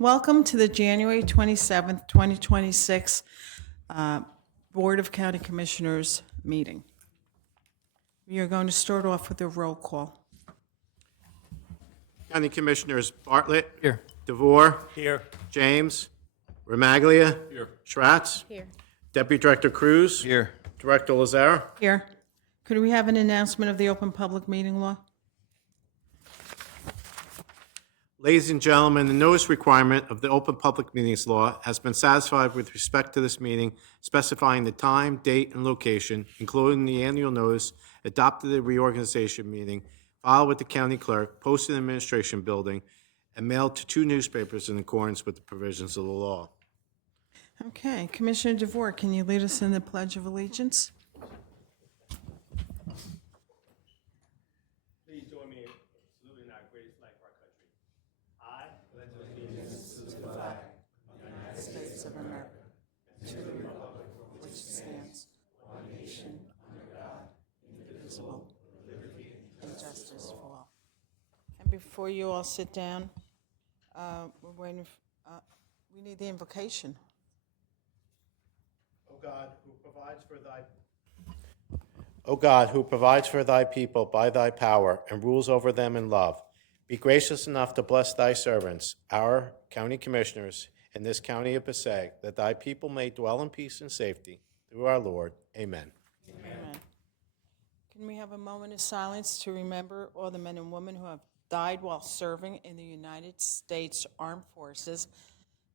Welcome to the January 27th, 2026 Board of County Commissioners meeting. We are going to start off with a roll call. County Commissioners Bartlett. Here. DeVore. Here. James. Remaglia. Here. Schratz. Here. Deputy Director Cruz. Here. Director Lazare. Here. Could we have an announcement of the open public meeting law? Ladies and gentlemen, the notice requirement of the Open Public Meetings Law has been satisfied with respect to this meeting, specifying the time, date, and location, including the annual notice, adopted at the reorganization meeting, filed with the county clerk, posted in the administration building, and mailed to 2 newspapers in accordance with the provisions of the law. Okay, Commissioner DeVore, can you lead us in the Pledge of Allegiance? Please join me in saluting our greatest flag for our country. I pledge allegiance to the flag United States of America, to the republic for which it stands, one nation, under God, indivisible, with liberty and justice for all. And before you all sit down, we're waiting. We need the invocation. O God, who provides for thy people by thy power and rules over them in love, be gracious enough to bless thy servants, our county commissioners in this county of Passaic, that thy people may dwell in peace and safety. Through our Lord. Amen. Amen. Can we have a moment of silence to remember all the men and women who have died while serving in the United States Armed Forces?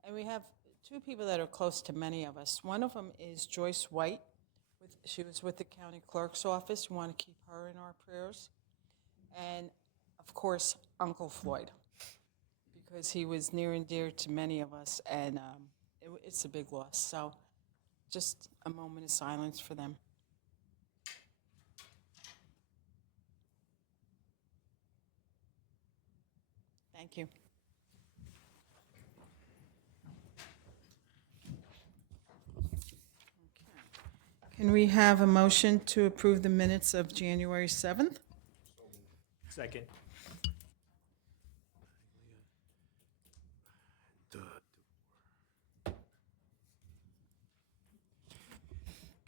And we have 2 people that are close to many of us. One of them is Joyce White. She was with the county clerk's office. We want to keep her in our prayers. And, of course, Uncle Floyd, because he was near and dear to many of us, and it's a big loss. So just a moment of silence for them. Thank you. Can we have a motion to approve the minutes of January 7th? Second.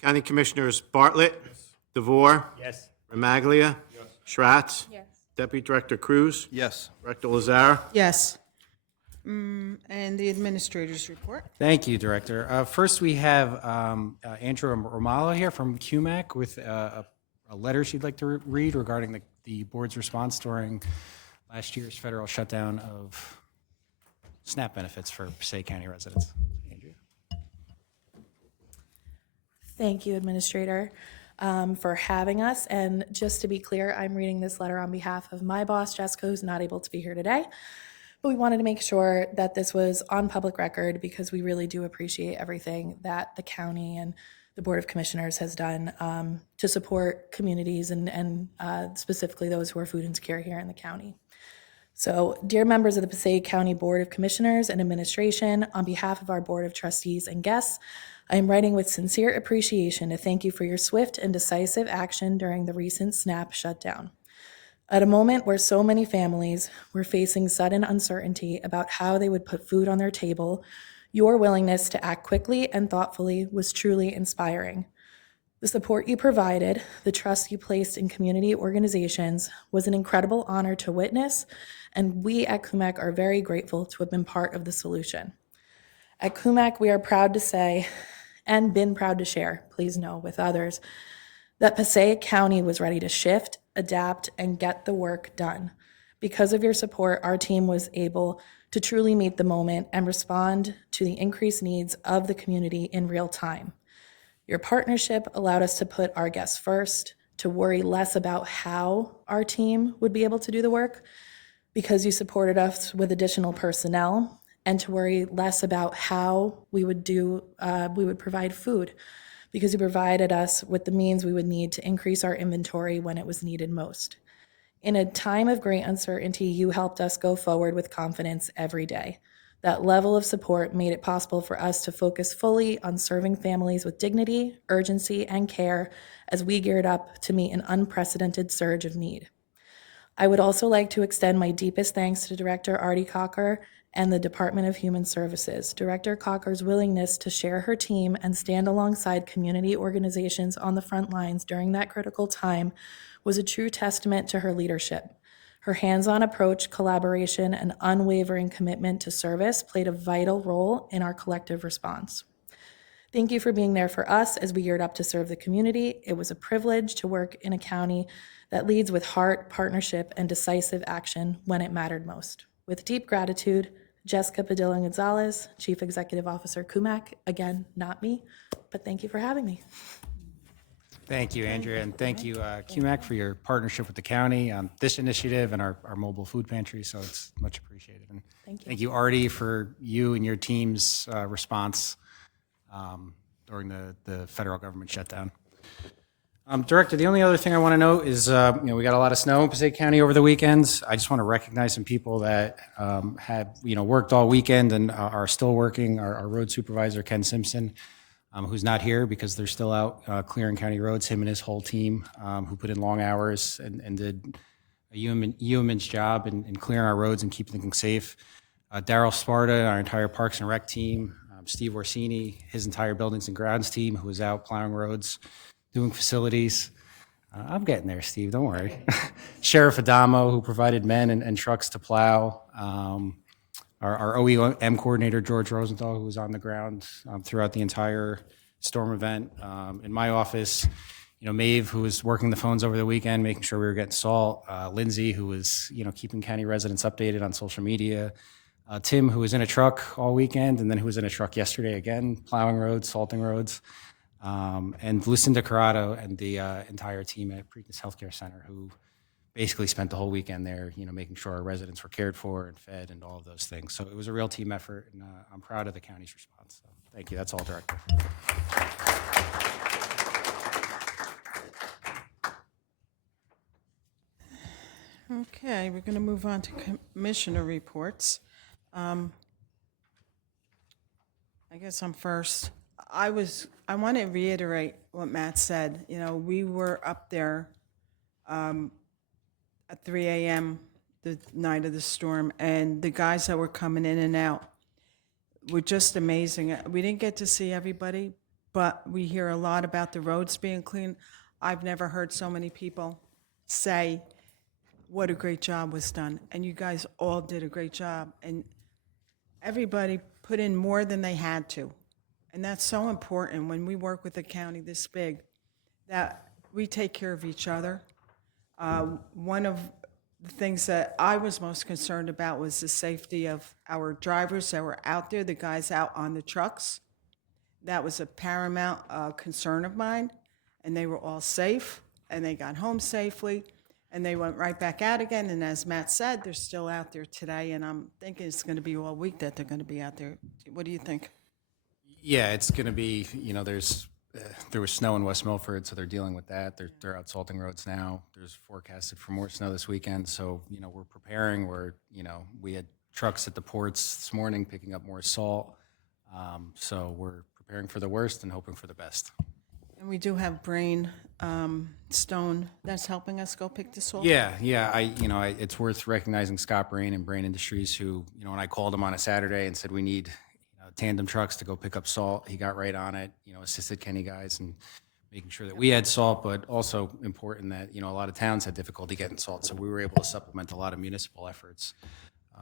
County Commissioners Bartlett. DeVore. Yes. Remaglia. Schratz. Yes. Deputy Director Cruz. Yes. Director Lazare. Yes. And the administrator's report. Thank you, Director. First, we have Andrew Romalo here from QMAC with a letter she'd like to read regarding the board's response during last year's federal shutdown of SNAP benefits for Passaic County residents. Andrew. Thank you, Administrator, for having us. And just to be clear, I'm reading this letter on behalf of my boss, Jessica, who's not able to be here today. But we wanted to make sure that this was on public record because we really do appreciate everything that the county and the Board of Commissioners has done to support communities and specifically those who are food insecure here in the county. So, dear members of the Passaic County Board of Commissioners and Administration, on behalf of our Board of Trustees and guests, I am writing with sincere appreciation to thank you for your swift and decisive action during the recent SNAP shutdown. At a moment where so many families were facing sudden uncertainty about how they would put food on their table, your willingness to act quickly and thoughtfully was truly inspiring. The support you provided, the trust you placed in community organizations was an incredible honor to witness, and we at QMAC are very grateful to have been part of the solution. At QMAC, we are proud to say, and been proud to share, please know, with others, that Passaic County was ready to shift, adapt, and get the work done. Because of your support, our team was able to truly meet the moment and respond to the increased needs of the community in real time. Your partnership allowed us to put our guests first, to worry less about how our team would be able to do the work, because you supported us with additional personnel, and to worry less about how we would provide food, because you provided us with the means we would need to increase our inventory when it was needed most. In a time of great uncertainty, you helped us go forward with confidence every day. That level of support made it possible for us to focus fully on serving families with dignity, urgency, and care as we geared up to meet an unprecedented surge of need. I would also like to extend my deepest thanks to Director Artie Cocker and the Department of Human Services. Director Cocker's willingness to share her team and stand alongside community organizations on the front lines during that critical time was a true testament to her leadership. Her hands-on approach, collaboration, and unwavering commitment to service played a vital role in our collective response. Thank you for being there for us as we geared up to serve the community. It was a privilege to work in a county that leads with heart, partnership, and decisive action when it mattered most. With deep gratitude, Jessica Padilla Gonzalez, Chief Executive Officer, CUMAC. Again, not me, but thank you for having me. Thank you, Andrea, and thank you, QMAC, for your partnership with the county on this initiative and our mobile food pantry, so it's much appreciated. And thank you, Artie, for you and your team's response during the federal government shutdown. Director, the only other thing I want to note is, we got a lot of snow in Passaic County over the weekends. I just want to recognize some people that had, worked all weekend and are still working. Our road supervisor, Ken Simpson, who's not here because they're still out clearing county roads, him and his whole team, who put in long hours and did a yeoman's job in clearing our roads and keeping things safe. Daryl Sparta, our entire Parks and Rec team, Steve Orsini, his entire Buildings and Grounds team, who was out plowing roads, doing facilities. I'm getting there, Steve, don't worry. Sheriff Adamo, who provided men and trucks to plow. Our OEM coordinator, George Rosenthal, who was on the ground throughout the entire storm event. In my office, Maeve, who was working the phones over the weekend, making sure we were getting salt. Lindsay, who was, keeping county residents updated on social media. Tim, who was in a truck all weekend, and then who was in a truck yesterday again, plowing roads, salting roads. And Lucinda Corrado and the entire team at Preakness Healthcare Center, who basically spent the whole weekend there, making sure our residents were cared for and fed and all of those things. So it was a real team effort, and I'm proud of the county's response. So thank you. That's all, Director. Okay, we're going to move on to commissioner reports. I guess I'm first. I want to reiterate what Matt said. We were up there at 3 a.m. the night of the storm, and the guys that were coming in and out were just amazing. We didn't get to see everybody, but we hear a lot about the roads being clean. I've never heard so many people say what a great job was done, and you guys all did a great job, and everybody put in more than they had to. And that's so important when we work with a county this big, that we take care of each other. One of the things that I was most concerned about was the safety of our drivers that were out there, the guys out on the trucks. That was a paramount concern of mine, and they were all safe, and they got home safely, and they went right back out again. And as Matt said, they're still out there today, and I'm thinking it's going to be all week that they're going to be out there. What do you think? Yeah, it's going to be, there was snow in West Milford, so they're dealing with that. They're out salting roads now. There's forecasted for more snow this weekend. So, we're preparing. We had trucks at the ports this morning picking up more salt. So we're preparing for the worst and hoping for the best. And we do have Brain Stone that's helping us go pick the salt. Yeah. It's worth recognizing Scott Brain and Brain Industries, who, when I called him on a Saturday and said we need tandem trucks to go pick up salt, he got right on it. Assisted Kenny guys and making sure that we had salt, but also important that a lot of towns had difficulty getting salt, so we were able to supplement a lot of municipal efforts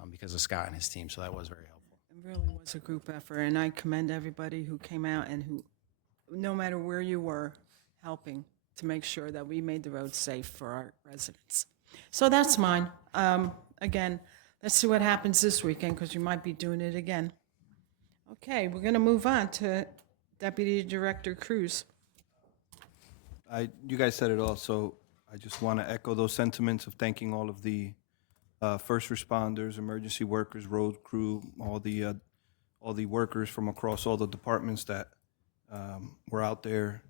because of Scott and his team. So that was very helpful. It really was a group effort, and I commend everybody who came out and who, no matter where you were, helping to make sure that we made the roads safe for our residents. So that's mine. Again, let's see what happens this weekend, because you might be doing it again. Okay, we're going to move on to Deputy Director Cruz. You guys said it all, so I just want to echo those sentiments of thanking all of the first responders, emergency workers, road crew, all the workers from across all the departments that were out there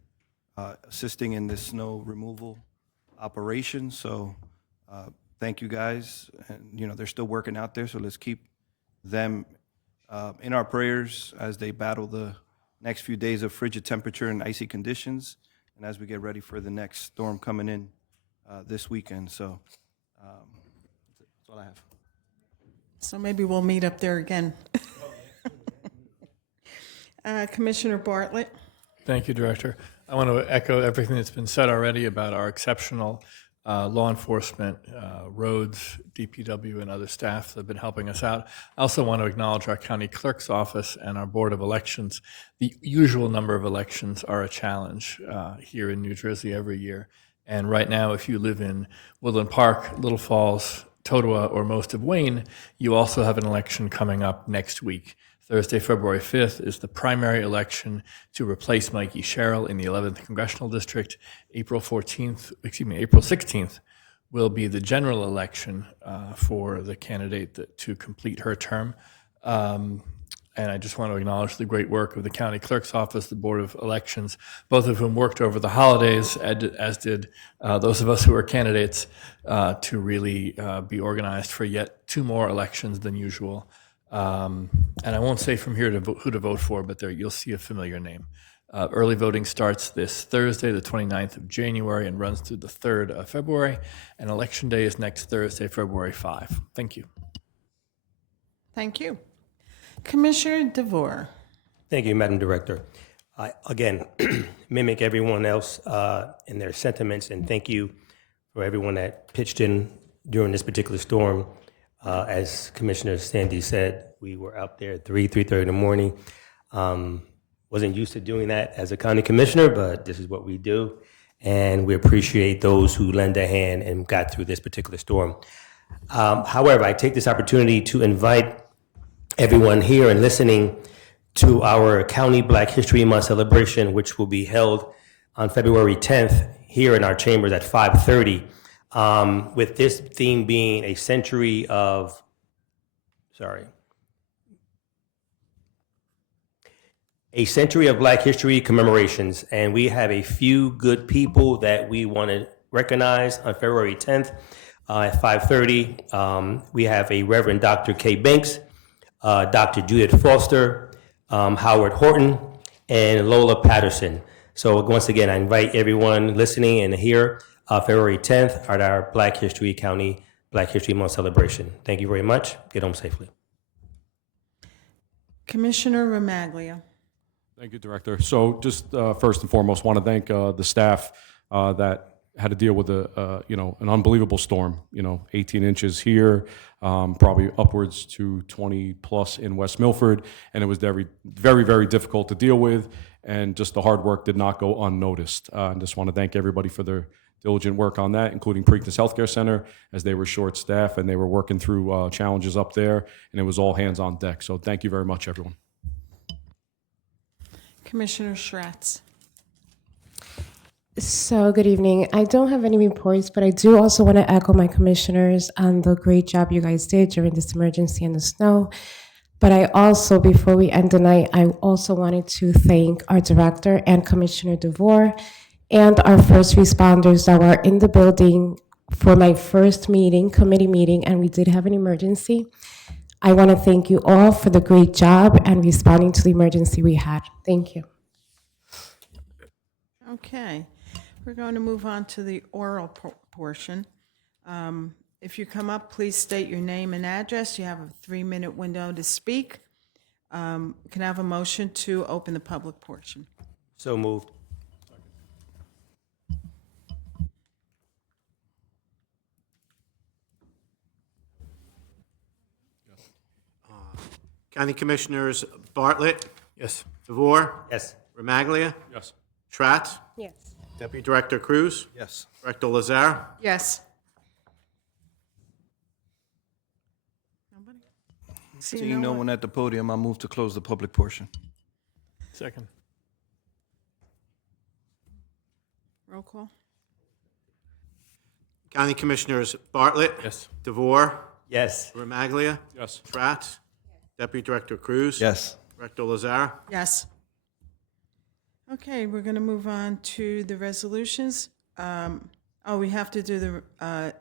assisting in this snow removal operation. So thank you guys. And, they're still working out there, so let's keep them in our prayers as they battle the next few days of frigid temperature and icy conditions, and as we get ready for the next storm coming in this weekend. So that's all I have. So maybe we'll meet up there again. Commissioner Bartlett? Thank you, Director. I want to echo everything that's been said already about our exceptional law enforcement, roads, DPW, and other staff that have been helping us out. I also want to acknowledge our county clerk's office and our Board of Elections. The usual number of elections are a challenge here in New Jersey every year. And right now, if you live in Woodland Park, Little Falls, Totowa, or most of Wayne, you also have an election coming up next week. Thursday, February 5th is the primary election to replace Mikey Sherrill in the 11th Congressional District. April 16th will be the general election for the candidate to complete her term. And I just want to acknowledge the great work of the County Clerk's Office, the Board of Elections, both of whom worked over the holidays, as did those of us who are candidates, to really be organized for yet 2 more elections than usual. And I won't say from here who to vote for, but there you'll see a familiar name. Early voting starts this Thursday, the 29th of January, and runs through the 3rd of February. And Election Day is next Thursday, February 5. Thank you. Thank you. Commissioner DeVore? Thank you, Madam Director. I, again, mimic everyone else in their sentiments, and thank you for everyone that pitched in during this particular storm. As Commissioner Sandy said, we were out there at 3:30 in the morning. Wasn't used to doing that as a county commissioner, but this is what we do, and we appreciate those who lend a hand and got through this particular storm. However, I take this opportunity to invite everyone here and listening to our County Black History Month celebration, which will be held on February 10th here in our chambers at 5:30. With this theme being a century of Black history commemorations, and we have a few good people that we want to recognize on February 10th at 5:30. We have a Reverend Dr. Kay Banks, Dr. Judith Foster, Howard Horton, and Lola Paterson. So once again, I invite everyone listening and here February 10th at our County Black History Month celebration. Thank you very much. Get home safely. Commissioner Romaglia? Thank you, Director. So just first and foremost, want to thank the staff that had to deal with an unbelievable storm. 18 inches here, probably upwards to 20 plus in West Milford, and it was very, very, very difficult to deal with. And just the hard work did not go unnoticed. I just want to thank everybody for their diligent work on that, including Preakness Healthcare Center, as they were short-staffed and they were working through challenges up there, and it was all hands on deck. So thank you very much, everyone. Commissioner Schratz? So, good evening. I don't have any reports, but I do also want to echo my commissioners on the great job you guys did during this emergency in the snow. But I also, before we end the night, I also wanted to thank our director and Commissioner DeVore and our first responders that were in the building for my first meeting, committee meeting, and we did have an emergency. I want to thank you all for the great job and responding to the emergency we had. Thank you. Okay. We're going to move on to the oral portion. If you come up, please state your name and address. You have a 3-minute window to speak. Can I have a motion to open the public portion? So moved. County Commissioners Bartlett, Yes. DeVore, Yes. Romaglia, Yes. Tratt, Yes. Deputy Director Cruz, Yes. Director Lazar. Yes. Nobody? Seeing no one at the podium, I move to close the public portion. Second. Roll call? County Commissioners Bartlett, Yes. DeVore, Yes. Romaglia, Yes. Tratt, Deputy Director Cruz, Yes. Director Lazar. Yes. Okay, we're going to move on to the resolutions. We have to do the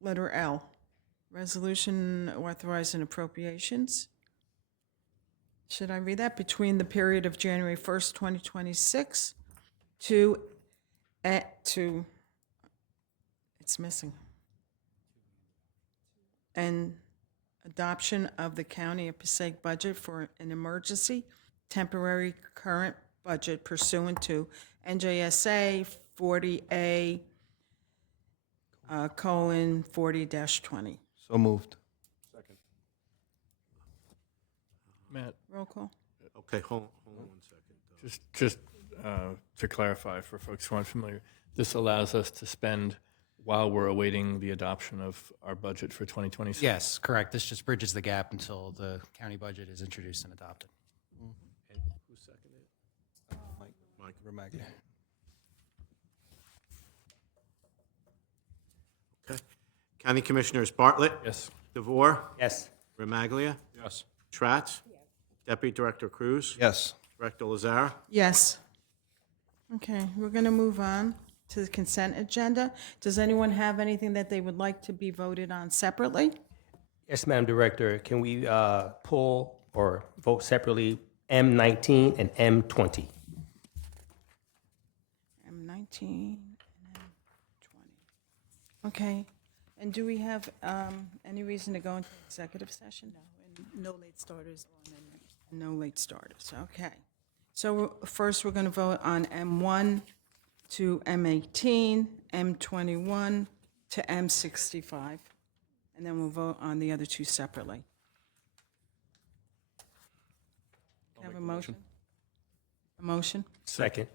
letter L. Resolution authorizing appropriations. Should I read that? Between the period of January 1st, 2026 to, it's missing. And adoption of the County of Passaic budget for an emergency temporary current budget pursuant to NJSA 40A, colon 40-20. So moved. Matt, Roll call. Okay, hold on 1 second. just to clarify for folks who aren't familiar, this allows us to spend while we're awaiting the adoption of our budget for 2026? Yes, correct. This just bridges the gap until the county budget is introduced and adopted. Who seconded it? Mike Remaglia. Okay. County Commissioners Bartlett. Yes. DeVore. Yes. Remaglia. Yes. Tratz. Deputy Director Cruz. Yes. Director Lazar. Yes. Okay, we're going to move on to the consent agenda. Does anyone have anything that they would like to be voted on separately? Yes, Madam Director, can we pull or vote separately M19 and M20? M19 and M20. Okay, and do we have any reason to go into executive session? No late starters on amendment. No late starters, okay. So first, we're going to vote on M1 to M18, M21 to M65, and then we'll vote on the other two separately. Have a motion? A motion? Second.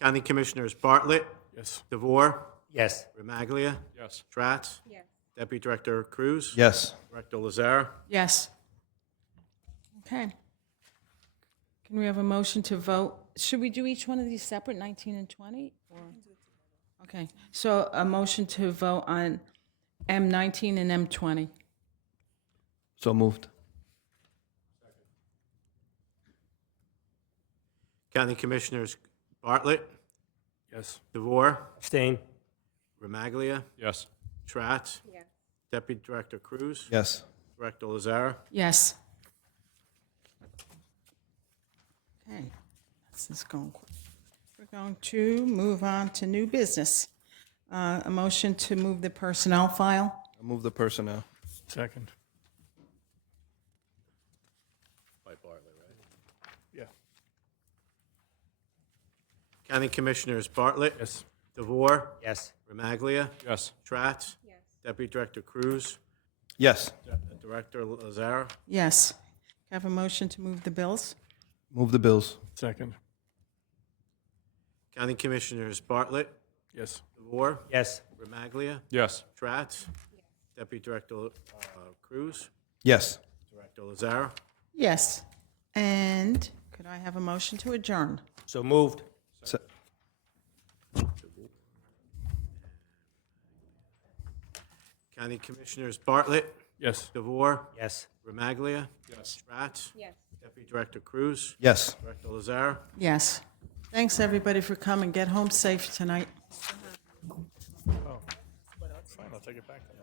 County Commissioners Bartlett. Yes. DeVore. Yes. Remaglia. Yes. Tratz. Yes. Deputy Director Cruz. Yes. Director Lazar. Yes. Okay. Can we have a motion to vote? Should we do each one of these separate, 19 and 20? Or? Okay, so a motion to vote on M19 and M20. So moved. County Commissioners Bartlett. Yes. DeVore. Abstain. Remaglia. Yes. Tratz. Yes. Deputy Director Cruz. Yes. Director Lazar. Yes. Okay, this is going quick. We're going to move on to new business. A motion to move the personnel file. I move the personnel. Second. By Bartlett, right? Yeah. County Commissioners Bartlett. Yes. DeVore. Yes. Remaglia. Yes. Tratz. Yes. Deputy Director Cruz. Yes. Director Lazar. Yes. Have a motion to move the bills? Move the bills. Second. County Commissioners Bartlett. Yes. DeVore. Yes. Remaglia. Yes. Tratz. Deputy Director Cruz. Yes. Director Lazar. Yes. And could I have a motion to adjourn? So moved. Se- County Commissioners Bartlett. Yes. DeVore. Yes. Remaglia. Yes. Tratz. Yes. Deputy Director Cruz. Yes. Director Lazar. Yes. Thanks, everybody, for coming. Get home safe tonight. Oh. Fine, I'll take it back then.